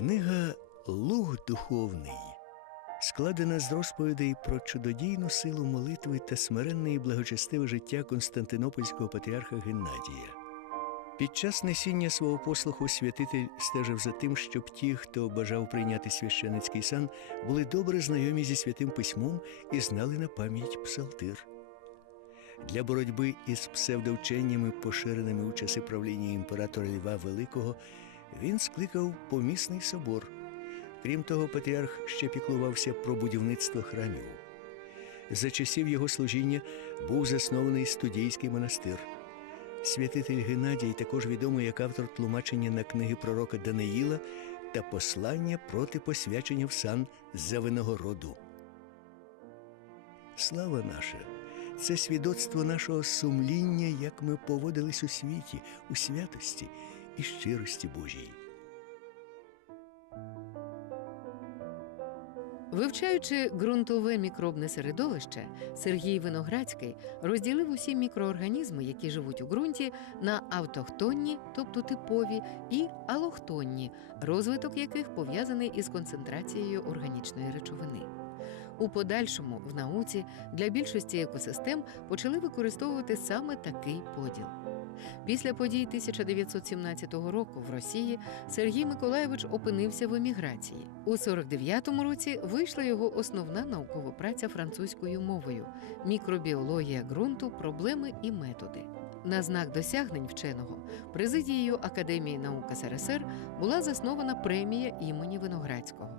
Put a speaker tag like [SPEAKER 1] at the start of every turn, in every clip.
[SPEAKER 1] Книга Луг Духовний складена з розповідей про чудодійну силу молитви та смиренне і благочестиве життя Константинопольського патріарха Геннадія. Під час несіння свого послуху святитель стежив за тим, щоб ті, хто бажав прийняти священицький сан, були добре знайомі зі святим письмом і знали на пам'ять псалтир. Для боротьби із псевдовченнями, поширеними у часи правління імператора Льва Великого, він скликав помісний собор. Крім того, патріарх ще піклувався про будівництво храмів. За часів його служіння був заснований студійський монастир. Святитель Геннадій також відомий як автор тлумачення на книги пророка Даниїла та послання проти посвячення в сан за винагороду. Слава наша це свідоцтво нашого сумління, як ми поводились у світі, у святості і щирості Божій.
[SPEAKER 2] Вивчаючи ґрунтове мікробне середовище, Сергій Виноградський розділив усі мікроорганізми, які живуть у ґрунті, на автохтонні, тобто типові, і алохтонні, розвиток яких пов'язаний із концентрацією органічної речовини. У подальшому в науці для більшості екосистем почали використовувати саме такий поділ. Після подій 1917 року в Росії Сергій Миколаєвич опинився в еміграції. У 49-му році вийшла його основна наукова праця французькою мовою Мікробіологія ґрунту, проблеми і методи. На знак досягнень вченого президією Академії наук СРСР була заснована премія імені Виноградського.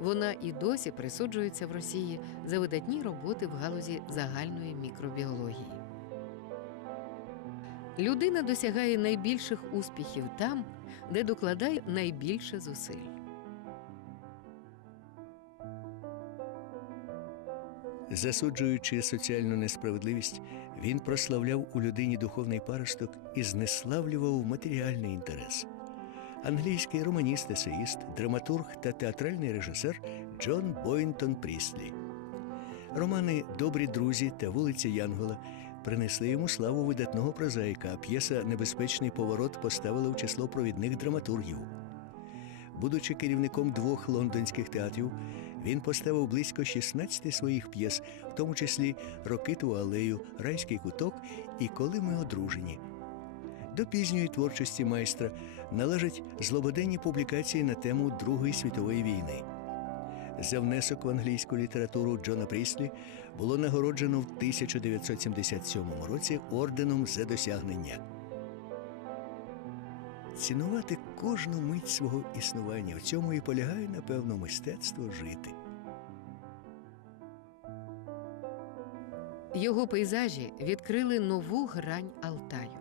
[SPEAKER 2] Вона і досі присуджується в Росії за видатні роботи в галузі загальної мікробіології. Людина досягає найбільших успіхів там, де докладає найбільше зусиль.
[SPEAKER 1] Засуджуючи соціальну несправедливість, він прославляв у людині духовний паросток і знеславлював матеріальний інтерес. Англійський романіст, есеїст, драматург та театральний режисер Джон Бойнтон Пріслі. Романи Добрі друзі та вулиця Янгола принесли йому славу видатного прозаїка, а п'єса Небезпечний поворот поставила в число провідних драматургів. Будучи керівником двох лондонських театрів, він поставив близько 16 своїх п'єс, в тому числі Рокиту алею, Райський куток і Коли ми одружені. До пізньої творчості майстра належать злободенні публікації на тему Другої світової війни. За внесок в англійську літературу Джона Пріслі було нагороджено в 1977 році орденом за досягнення. Цінувати кожну мить свого існування в цьому і полягає, напевно, мистецтво жити.
[SPEAKER 2] Його пейзажі відкрили нову грань Алтаю.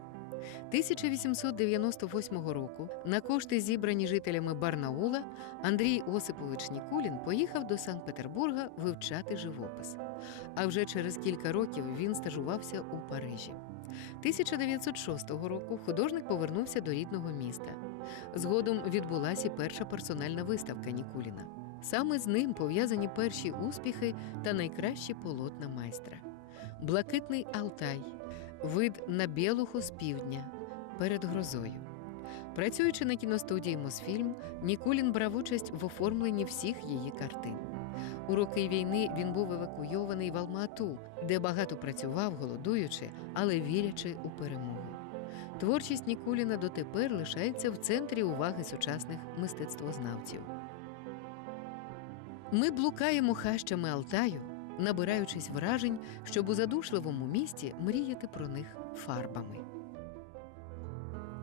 [SPEAKER 2] 1898 року на кошти, зібрані жителями Барнаула, Андрій Осипович Нікулін поїхав до Санкт-Петербурга вивчати живопис. А вже через кілька років він стажувався у Парижі. 1906 року художник повернувся до рідного міста. Згодом відбулася перша персональна виставка Нікуліна. Саме з ним пов'язані перші успіхи та найкращі полотна майстра. Блакитний Алтай, вид на Білуху з півдня перед грозою. Працюючи на кіностудії Мосфільм, Нікулін брав участь в оформленні всіх її картин. У роки війни він був евакуйований в Алма-Ату, де багато працював, голодуючи, але вірячи у перемогу. Творчість Нікуліна дотепер лишається в центрі уваги сучасних мистецтвознавців. Ми блукаємо хащами Алтаю, набираючись вражень, щоб у задушливому місті мріяти про них фарбами.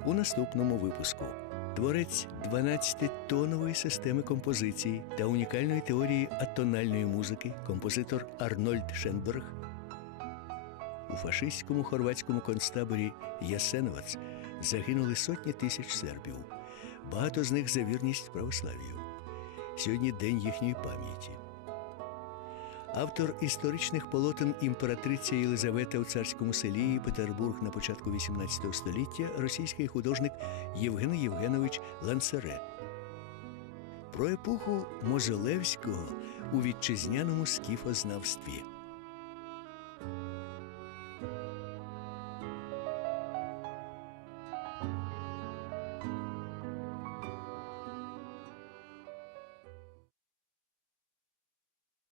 [SPEAKER 1] У наступному випуску творець 12-тонової системи композиції та унікальної теорії атональної музики, композитор Арнольд Шенберг. У фашистському хорватському концтаборі Ясеновац загинули сотні тисяч сербів, багато з них за вірність православію. Сьогодні день їхньої пам'яті. Автор історичних полотен імператриця Єлизавета у царському селі Петербург на початку XVIII століття російський художник Євген Євгенович Лансере. Про епоху Мозолевського у вітчизняному скіфознавстві.